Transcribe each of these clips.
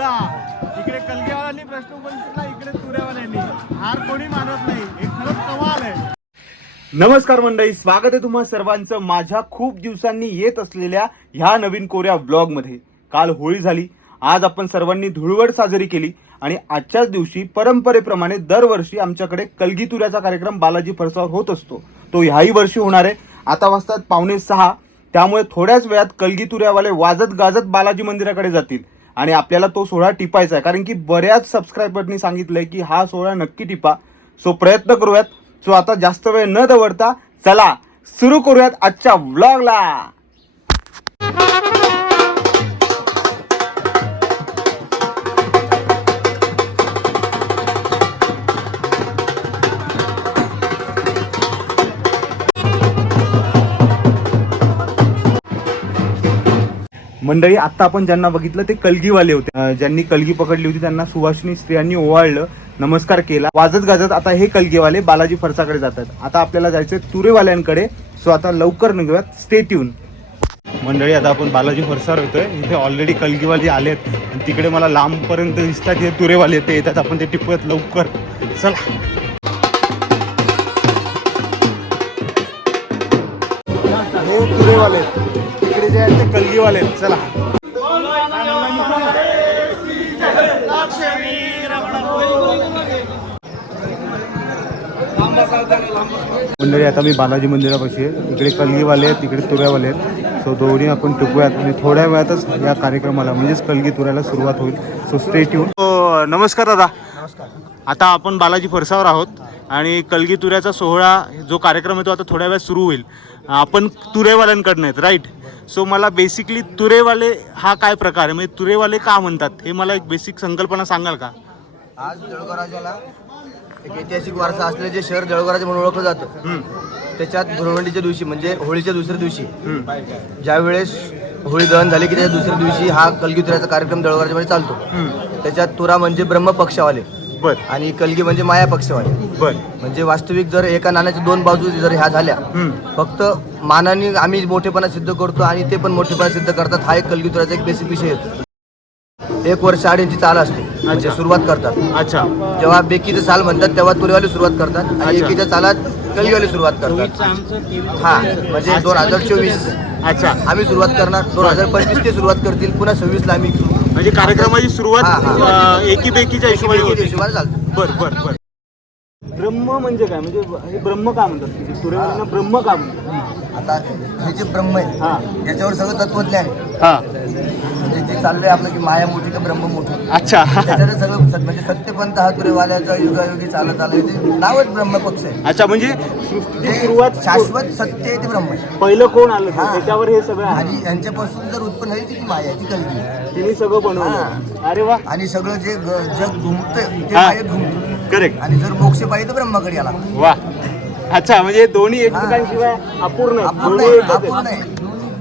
तुरा इकडे कलगेवाल्यांनी प्रश्न उपस्थितला इकडे तुरेवाल्यांनी हार कोणी मानत नाही. हे खरंच कमाल आहे. नमस्कार मंडळी स्वागत आहे तुम्हा सर्वांचं. माझ्या खूप दिवसांनी येत असलेल्या ह्या नवीन कोऱ्या ब्लॉगमध्ये काल होळी झाली. आज आपण सर्वांनी धुळवड साजरी केली आणि आजच्याच दिवशी परंपरेप्रमाणे दरवर्षी आमच्याकडे कलगी तुऱ्याचा कार्यक्रम बालाजी फरसावर होत असतो. तो ह्याही वर्षी होणार आहे. आता वाजतात पावणे सहा. त्यामुळे थोड्याच वेळात कलगी तुऱ्यावाले वाजत गाजत बालाजी मंदिराकडे जातील. आणि आपल्याला तो सोहळा टिपायचा आहे. कारण की बऱ्याच सबस्क्रायबरनी सांगितलंय की हा सोहळा नक्की टिपा. सो प्रयत्न करूयात. सो आता जास्त वेळ न दवडता चला सुरू करूयात आजच्या व्लॉगला मंडळी आता आपण ज्यांना बघितलं ते कलगीवाले होते. ज्यांनी कलगी पकडली होती त्यांना सुवासिनी स्त्रियांनी ओवाळलं नमस्कार केला. वाजत गाजत आता हे कलगीवाले बालाजी फरसाकडे जातात. आता आपल्याला जायचंय तुरेवाल्यांकडे. सो आता लवकर निघूयात. स्टेट येऊन मंडळी आता आपण बालाजी फरसावर होतोय. इथे ऑलरेडी कलगीवाले आलेत. तिकडे मला लांबपर्यंत दिसतात हे तुरेवाले. ते येतात आपण ते टिपूयात लवकर. चला. आहेत. तिकडे जे आहेत ते कलगीवाले आहेत. चला. मंडळी आता मी बालाजी मंदिरापाशी आहे. इकडे कलगीवाले आहेत तिकडे तुऱ्यावाले आहेत. सो दोन्ही आपण टिपूयात आणि थोड्या वेळातच या कार्यक्रमाला म्हणजेच कलगी तुऱ्याला सुरुवात होईल. सो स्टेट येऊन नमस्कार दादा. आता आपण बालाजी फरसावर आहोत आणि कलगी तुऱ्याचा सोहळा जो कार्यक्रम आहे तो आता थोड्या वेळात सुरू होईल. आपण तुरेवाल्यांकडनं आहेत राईट सो मला बेसिकली तुरेवाले हा काय प्रकार आहे? म्हणजे तुरेवाले का म्हणतात? हे मला एक बेसिक संकल्पना सांगाल का? आज जळगाव एक ऐतिहासिक वारसा असलेले जे शहर जळगाव म्हणून ओळखलं जातं त्याच्यात धुळवंडीच्या दिवशी म्हणजे होळीच्या दुसऱ्या दिवशी हम्म, ज्या वेळेस होळी दहन झाली की त्याच्या दुसऱ्या दिवशी हा कलगी तुऱ्याचा कार्यक्रम जळगावमध्ये चालतो. त्याच्यात तुरा म्हणजे ब्रह्म पक्षवाले बर. आणि कलगी म्हणजे माया पक्षवाले बर. म्हणजे वास्तविक जर एका नाण्याच्या दोन बाजू जर ह्या झाल्या हम्म, फक्त मानाने आम्ही मोठेपणा सिद्ध करतो आणि ते पण मोठेपणा सिद्ध करतात हा एक कलगी तुऱ्याचा एक बेसिक विषय येतो. एक वर्ष आडींची चाल असते म्हणजे अच्छा. सुरुवात करतात. अच्छा. जेव्हा बेकीचं साल म्हणतात तेव्हा तुरेवाले सुरुवात करतात आणि. एकीच्या चालात कलगीवाले सुरुवात करतात. हा म्हणजे दोन हजार चोवीस. अच्छा. आम्ही सुरुवात करणार दोन हजार पंचवीस ते सुरुवात करतील पुन्हा सव्वीस ला आम्ही म्हणजे कार्यक्रमाची सुरुवात हा, हा. अं, एकीपेकीच्या हिशोबाने होते. हिशोबाने चालतं. बर बर बर. ब्रह्म म्हणजे काय? म्हणजे हे ब्रह्म का म्हणतात? सूर्यवाल्यांना ब्रह्म का म्हणतात? आता हे जे ब्रह्म आहे हा. याच्यावर सगळं तत्वज्ञान आहे. हा. म्हणजे जे चाललंय आपलं की माया मोठी तर ब्रह्म मोठं अच्छा. त्याच्यावर सगळं सत- म्हणजे सत्यपंत हा तुरेवाल्याचा युगायुगी चालत आलं ते नावच ब्रह्मपक्ष आहे. अच्छा म्हणजे सृष्टीची जे सुरुवात शाश्वत सत्य आहे ते ब्रह्म आहे. पहिलं कोण आलं? हा. त्याच्यावर हे सगळं आहे. आणि यांच्यापासून जर उत्पन्न झाली ती माया ती कलगी आहे. तिने सगळं बनवलं. अरे वा. आणि सगळं जे ग- जग घुमतं ते हा. मायेत घुमतं करेक्ट आणि जर मोक्ष पाहिजे तर ब्रह्माकडे आला वा. अच्छा म्हणजे दोन्ही एकमेकांशिवाय अपूर्ण. अपूर्ण दोन्ही एकच. अपूर्ण आहे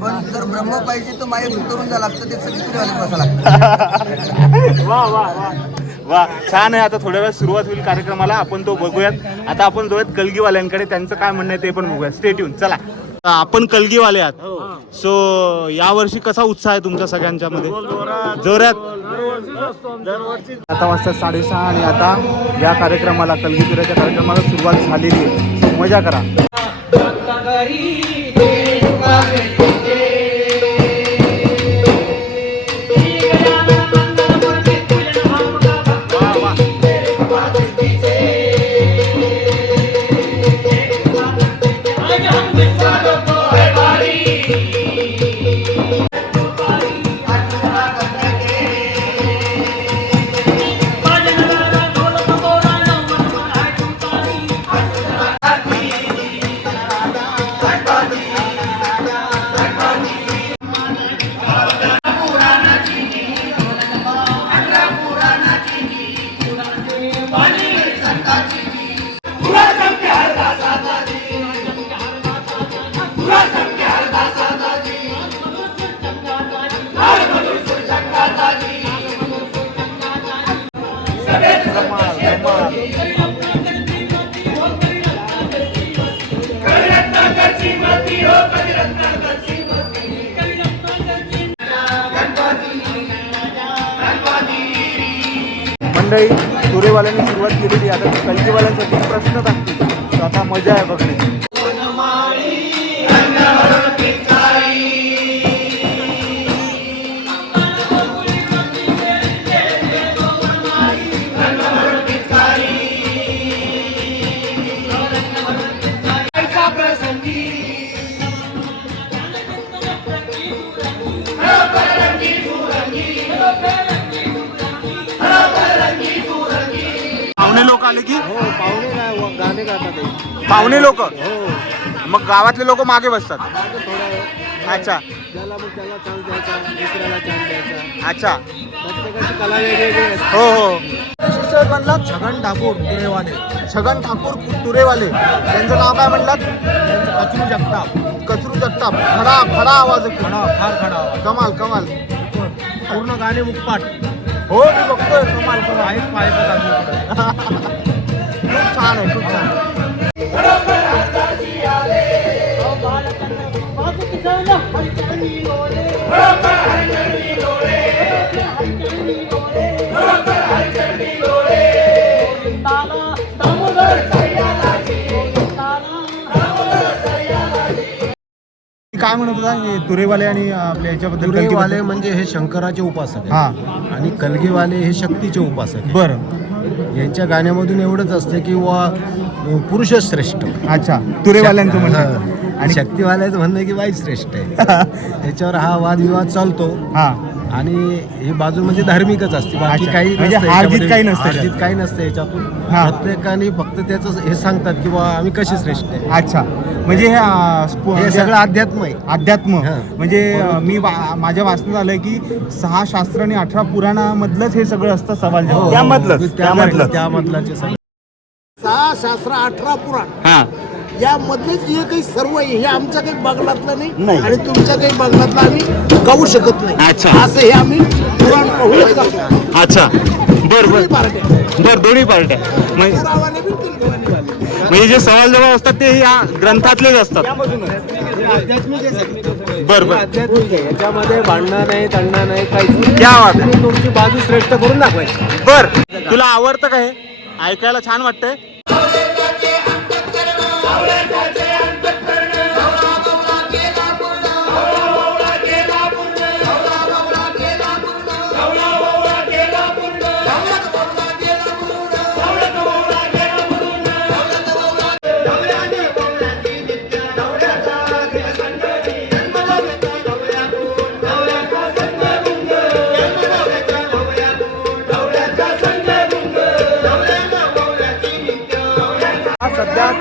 पण जर ब्रह्म पाहिजे तर उतरून लागतं ते बसा लागतं वा वा वा. वा छान आहे. आता थोड्या वेळात सुरुवात होईल कार्यक्रमाला. आपण तो बघूयात. आता आपण जाऊयात कलगीवाल्यांकडे. त्यांचं काय म्हणणं आहे ते पण बघूयात. स्टेट येऊन चला. आपण कलगीवाले आहात. सो यावर्षी कसा उत्साह आहे तुमच्या सगळ्यांच्या मध्ये जोरात. आता वाजता साडेसहा आणि आता या कार्यक्रमाला कलगीपुराच्या कार्यक्रमाला सुरुवात झालेली आहे. मजा करा. मंडळी तुरेवाल्यांनी सुरुवात केलेली. आता कलकीवाल्यांसाठी प्रश्न टाकतील तर आता मजा आहे बघण्याची. आले की हो पाहुणे काय गाणे गातात पाहुणे लोक? हो. मग गावातले लोक मागे बसतात. थोडा अच्छा. ज्याला मग त्याला चान्स द्यायचा दुसऱ्याला चान्स द्यायचा. अच्छा. प्रत्येकाची कला वेगवेगळी असते. हो हो. म्हणलात छगन ठाकूर तुरेवाले छगन ठाकूर तुरेवाले त्यांचं नाव काय म्हणलात? कचरू जगताप. कचरू जगताप. खडा खडा आवाज आहे. खडा फार खडा कमाल कमाल. पूर्ण गाणे मुखपाठ. हो मी बघतोय कमाल कमाल काहीच पाहायचं खूप छान आहे खूप छान आहे. काय म्हणत होता हे तुरेवाले आणि आपल्या याच्याबद्दल कलगीबद्दल? म्हणजे हे शंकराचे उपासक हा. आणि कलगीवाले हे शक्तीचे उपासक आहे बरं. यांच्या गाण्यामधून एवढंच असतं की वा पुरुष श्रेष्ठ. अच्छा. तुरेवाल्यांचं म्हणणं. आणि आणि शक्तीवाल्याचं म्हणणं आहे की बाई श्रेष्ठ आहे. त्याच्यावर हा वादविवाद चालतो. हा. आणि ही बाजू म्हणजे धार्मिकच असते. बाकी अच्छा. काही म्हणजे नसतं हार-जीत याच्यामध्ये. काही नसतं हार-जीत त्याच्यात. काही नसतं याच्यातून. हा. प्रत्येकाने फक्त त्याचं हे सांगतात की बा आम्ही कसे श्रेष्ठ आहे. अच्छा. म्हणजे हे अं, स्पो- हे सगळं अध्यात्म आहे. अध्यात्म. हा. म्हणजे अं, मी वा- माझ्या वाचण्यात आलंय की सहा शास्त्र आणि अठरा पुराणामधलंच हे सगळं असतं सवाल हो, हो. त्यामधलंच. त्यामधलं त्यामधलाचे सगळं. सहा शास्त्र अठरा पुराण. हा. यामधले जे काही सर्व आहे हे आमच्या काही बगलातलं नाही आणि तुमच्या काही बगलातलं आम्ही गाऊ शकत नाही. अच्छा. असं हे आम्ही पुराण गातो. अच्छा. बर बर. पार्ट्या. बर दोन्ही पार्ट्या. म्हणजे बी. म्हणजे जे सवाल जवळ असतात ते या ग्रंथातलेच असतात. बर बर. आध्यात्मिक आहे याच्यामध्ये भांडणं नाही तंडणं नाही काहीच क्या बात आहे तुम्ही तुमची बाजू श्रेष्ठ करून दाखवायची बर. तुला आवडतं का हे? ऐकायला छान वाटतंय. हा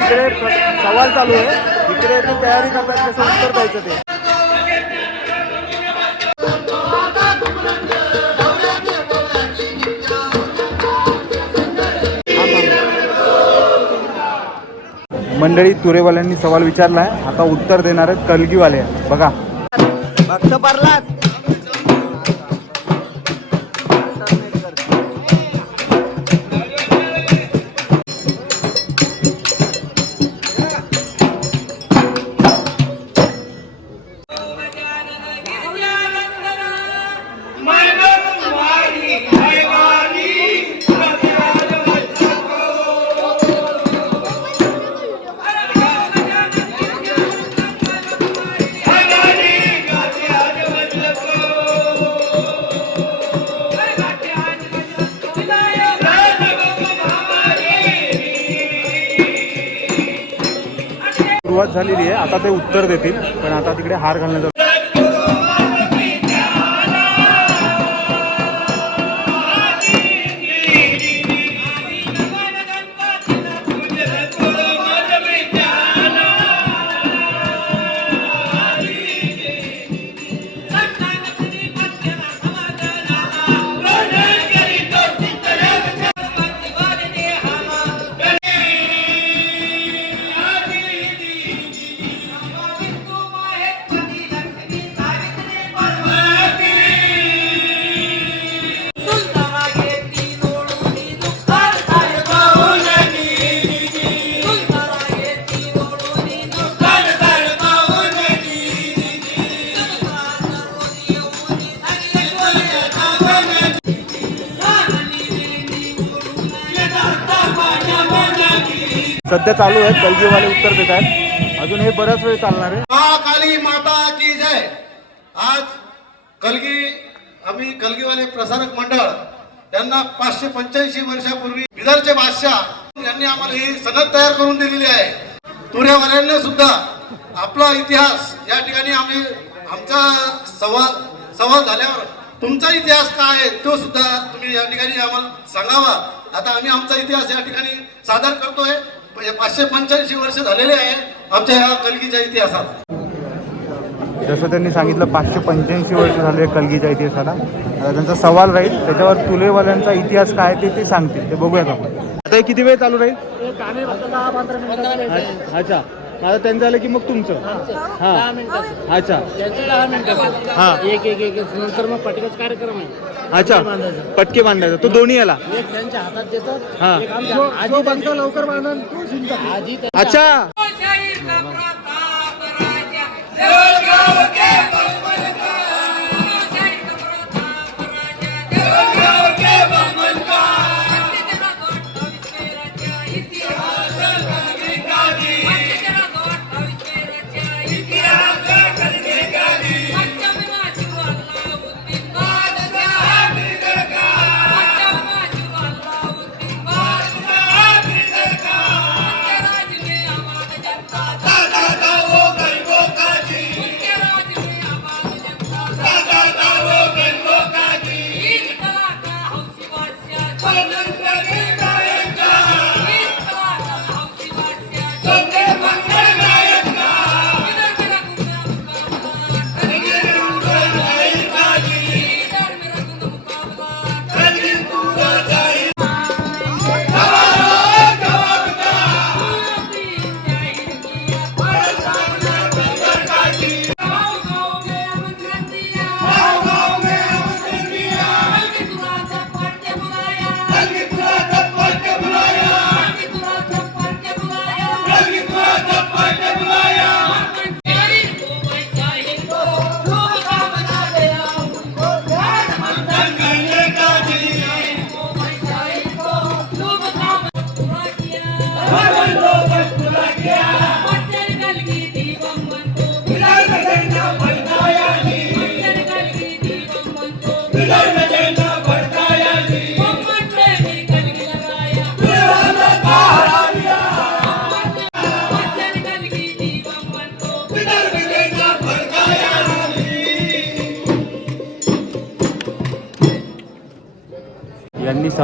इकडे सवाल चालू आहे. इकडे ते तयारी करतात कसं उत्तर द्यायचं ते. मंडळी तुरेवाल्यांनी सवाल विचारलाय. आता उत्तर देणार आहेत कलगीवाले. बघा. भक्त प्रल्हाद सुरुवात झालेली आहे. आता ते उत्तर देतील पण आता तिकडे हार घालण्याचा सध्या चालू आहेत कलगीवाले उत्तर देत आहेत. अजून हे बऱ्याच वेळ चालणार आहे. काली माता की जय. आज कलगी आम्ही कलगीवाले प्रसारक मंडळ त्यांना पाचशे पंच्याऐंशी वर्षापूर्वी बिदरचे बादशाह यांनी आम्हाला ही सनद तयार करून दिलेली आहे. तुऱ्यावाल्यांना सुद्धा आपला इतिहास या ठिकाणी आम्ही आमचा संवाद संवाद झाल्यावर तुमचा इतिहास काय आहे तो सुद्धा तुम्ही या ठिकाणी आम्हाला सांगावा. आता आम्ही आमचा इतिहास या ठिकाणी सादर करतोय. पाचशे पंच्याऐंशी वर्ष झालेले आहे आमच्या या कलगीच्या इतिहासात जसं त्यांनी सांगितलं पाचशे पंच्याऐंशी वर्ष झाले कलगीच्या इतिहासाला. आता त्यांचा सवाल राहील त्याच्यावर तुलेवाल्यांचा इतिहास काय ते ते सांगतील. ते बघूयात आपण. आता हे किती वेळ चालू राहील? अच्छा. आता त्यांचं झालं की मग तुमचं? हा. अच्छा. हा. एक एक एक एक. नंतर मग पटकच कार्यक्रम आहे. अच्छा पटके बांधायचा. तो दोन्ही याला? एक त्यांच्या हातात देतात हा. एक आमच्या आजी बनतो लवकर बांधून तो शिंपतो. आजी त्या- अच्छा.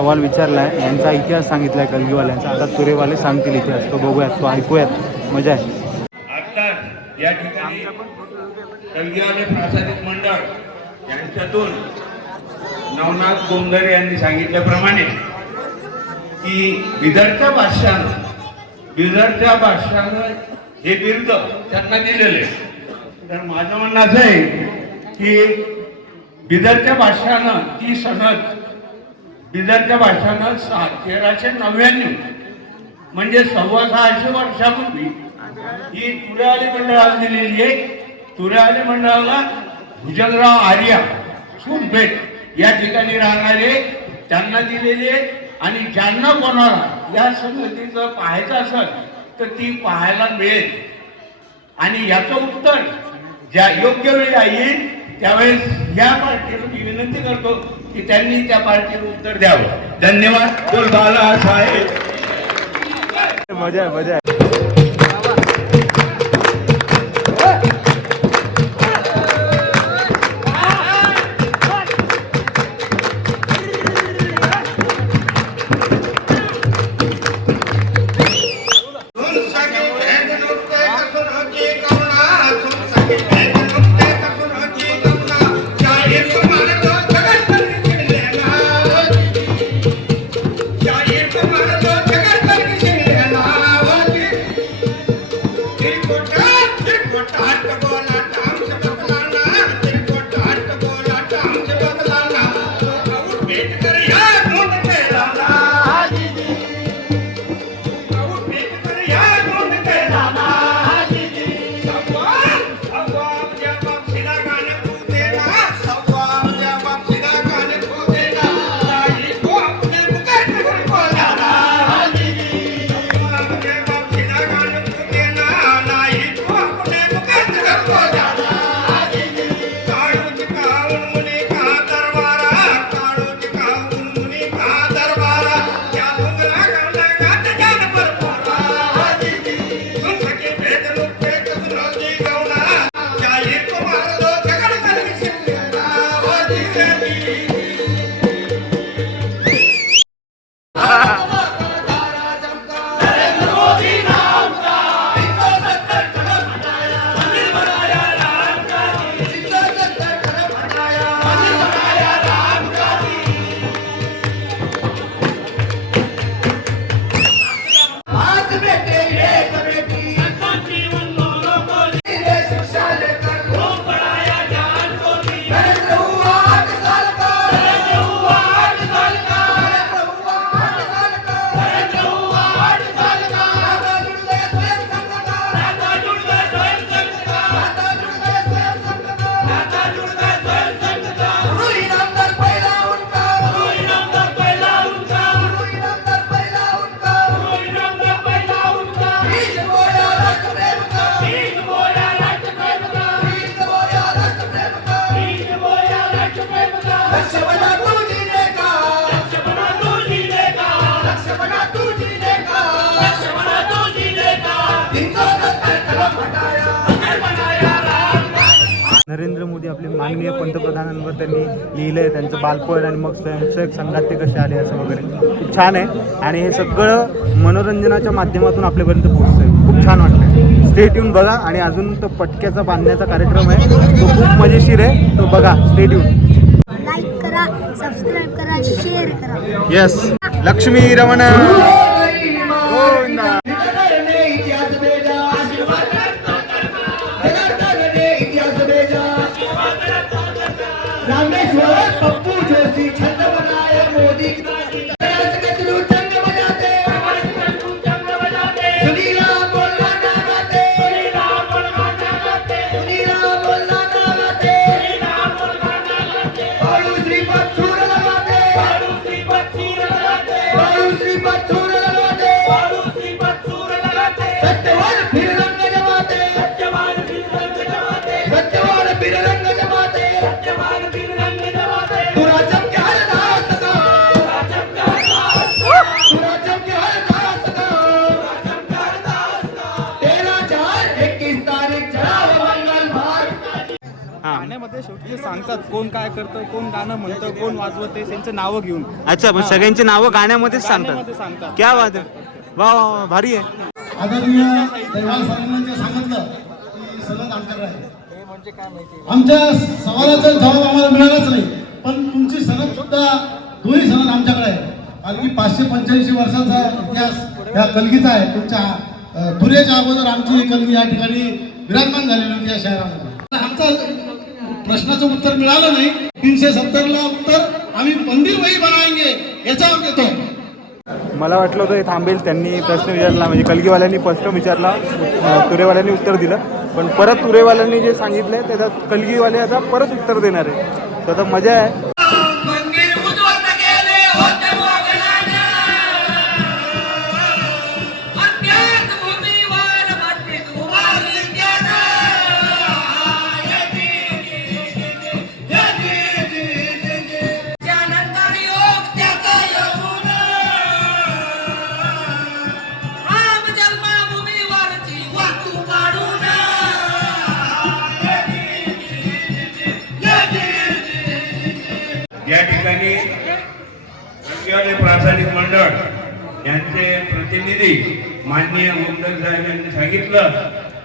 सवाल विचारला विचारलाय यांचा इतिहास सांगितलाय कलगीवाल्यांचा. आता तुरेवाले सांगतील इतिहास. तो बघूयात तो ऐकूयात. मजा आहे. आता या ठिकाणी कलगीवाले प्रासादिक मंडळ यांच्यातून नवनाथ गोंधळे यांनी सांगितल्याप्रमाणे की बिदरच्या बादशाहानं बिदरच्या बादशाहानं हे बिरुद त्यांना दिलेले तर माझं म्हणणं असं आहे की बिदरच्या बादशाहानं ती सनद बिदरच्या भाषांना सा तेराशे नव्याण्णव म्हणजे सव्वा सहाशे वर्षापूर्वी ही तुरेवाली मंडळाला दिलेली आहे तुरेवाली मंडळाला भुजंगराव आर्या सोनपेठ या ठिकाणी राहणारे त्यांना दिलेली आहे. आणि ज्यांना कोणाला या संगतीचं पाहायचं असेल तर ती पाहायला मिळेल. आणि याचं उत्तर ज्या योग्य वेळी येईल त्यावेळेस या पार्टीला मी विनंती करतो की त्यांनी त्या पार्टीला उत्तर द्यावं. धन्यवाद. बोल बाला साहेब मजा आहे मजा त्यांनी लिहिलंय त्यांचं बालपण आणि मग स्वयंसेवक संघात ते कसे आले असं वगैरे. खूप छान आहे. आणि हे सगळं मनोरंजनाच्या माध्यमातून आपल्यापर्यंत पोहोचतंय. खूप छान वाटतंय. स्टेट येऊन बघा आणि अजून तो पटक्याचा बांधण्याचा कार्यक्रम आहे. तो खूप मजेशीर आहे. तो बघा स्टेट येऊन लाईक करा सबस्क्राईब करा शेअर करा. येस लक्ष्मी रमण. सांगतात कोण काय करतं कोण गाणं म्हणतं कोण वाजवते त्यांची नावं घेऊन. अच्छा पण सगळ्यांची नावं गाण्यामध्येच गाण्यामध्ये सांगतात. सांगतात. क्या बात आहे. वा वा वा, भारी आहे. आदरणीय दैवाल सरांनी जे सांगितलं की सनद आमच्याकडे आहे. आमच्या सवालाचा जबाब आम्हाला मिळालाच नाही पण तुमची सनद सुद्धा दोन्ही सनद आमच्याकडे आहे. कारण की पाचशे पंच्याऐंशी वर्षाचा इतिहास या कलगीचा आहे. तुमच्या अं, तुर्याच्या अगोदर आमची ही कलगी या ठिकाणी विराजमान झालेली होती या शहरामध्ये. आमचा प्रश्नाचं उत्तर मिळालं नाही. तीनशे सत्तरला उत्तर आम्ही मंदिर वही बनाएंगे याचा देतो मला वाटलं होतं हे थांबेल त्यांनी प्रश्न विचारला म्हणजे कलगीवाल्यांनी प्रश्न विचारला तुरेवाल्यांनी उत्तर दिलं. पण परत तुरेवाल्यांनी जे सांगितलंय त्याच्यात कलगीवाले आता परत उत्तर देणार आहे तर आता मजा आहे.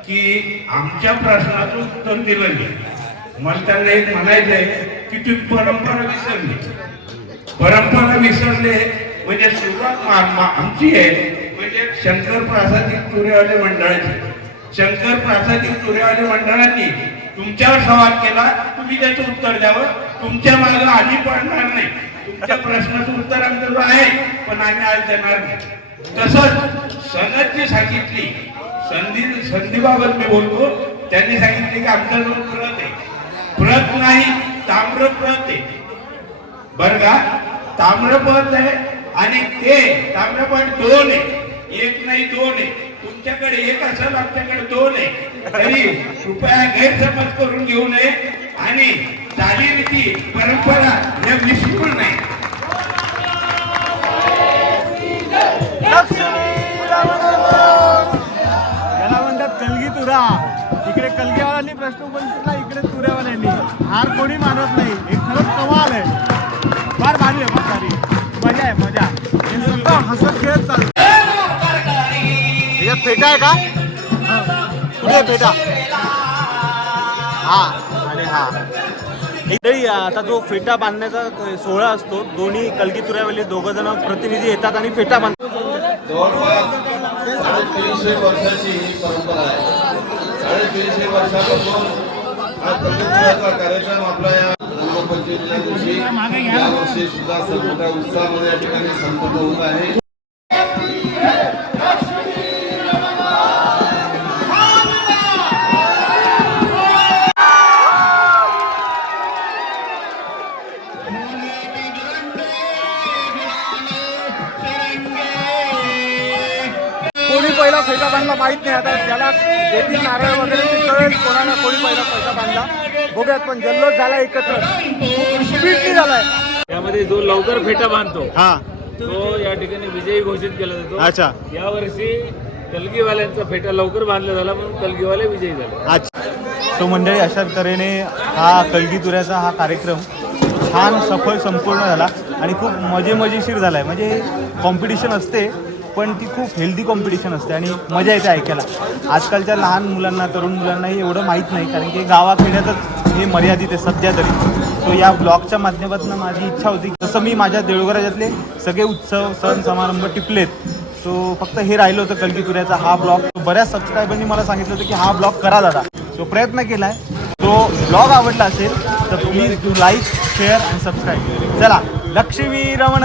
की आमच्या प्रश्नाचं उत्तर दिलं नाही. मला त्यांना एक म्हणायचंय की तुम्ही परंपरा विसरली. परंपरा विसरले म्हणजे सुरुवात महात्मा आमची आहे म्हणजे शंकर प्रासादिक तुरेवाले मंडळाची. शंकर प्रासादिक तुरेवाले मंडळांनी तुमच्यावर संवाद केला तुम्ही त्याचं उत्तर द्यावं. तुमच्या मागे आधी पडणार नाही. तुमच्या प्रश्नाचं उत्तर आमच्याजवळ आहे पण आम्ही आज देणार नाही. तसंच सनद जी सांगितली संधी संधीबाबत मी बोलतो. त्यांनी सांगितले की आमच्याजवळ प्रत आहे. प्रत नाही ताम्र प्रत आहे. बर का? ताम्रपत आहे आणि ते ताम्रपद दोन आहे. एक नाही दोन आहे. तुमच्याकडे एक असेल आमच्याकडे दोन आहे. तरी कृपया गैरसमज करून घेऊ नये. आणि चालीरीती परंपरा या विसरू नाही. राष्ट्रपतीला इकडे तुरेवाल यांनी हार कोणी मानत नाही. हे खरंच कमाल आहे. फार भारी आहे फार भारी. मजा आहे मजा. हे सगळं हसत खेळत चालतं पेटा फेटा आहे का? कुठे फेटा? हा आणि हा. इथेही आता जो फेटा बांधण्याचा सोहळा असतो दोन्ही कलगी तुऱ्यावेळी दोघं जण प्रतिनिधी येतात आणि फेटा बांधतात आहे वर्षापासून हा कल्पनाचा कार्यक्रम आपला या रंगपंचमीच्या दिवशी यावर्षी सुद्धा सर्व उत्साहामध्ये या ठिकाणी संपन्न होत आहे. कोणी पहिला फेटा बांधला माहीत नाही आता. त्याला देतील नारळ वगैरे पहिला फेटा बांधला. बघूयात पण जल्लोष झाला एकत्र. स्पीडली झालाय. त्यामध्ये जो लवकर फेटा बांधतो हा. तो या ठिकाणी विजयी घोषित केला जातो. अच्छा. यावर्षी कलगीवाल्यांचा फेटा लवकर बांधला झाला म्हणून कलगीवाले विजयी झाले. अच्छा. सो मंडळी अशा तऱ्हेने हा कलगी तुऱ्याचा हा कार्यक्रम छान सफळ संपूर्ण झाला. आणि खूप मजे मजेशीर झाला आहे म्हणजे कॉम्पिटिशन असते पण ती खूप हेल्दी कॉम्पिटिशन असते आणि मजा येते ऐकायला. आजकालच्या लहान मुलांना तरुण मुलांनाही एवढं माहीत नाही कारण की गावाखेड्यातच हे मर्यादित आहे सध्या तरी. सो या ब्लॉगच्या माध्यमातून माझी इच्छा होती की जसं मी माझ्या देऊळघराच्यातले सगळे उत्सव सण समारंभ टिपलेत. सो फक्त हे राहिलं होतं कलकीतुऱ्याचा हा ब्लॉग बऱ्याच सबस्क्रायबरनी मला सांगितलं होतं की हा ब्लॉग करा दादा. सो प्रयत्न केला आहे तो ब्लॉग आवडला असेल तर प्लीज डू लाईक शेअर आणि सबस्क्राईब चला लक्ष्मी रमण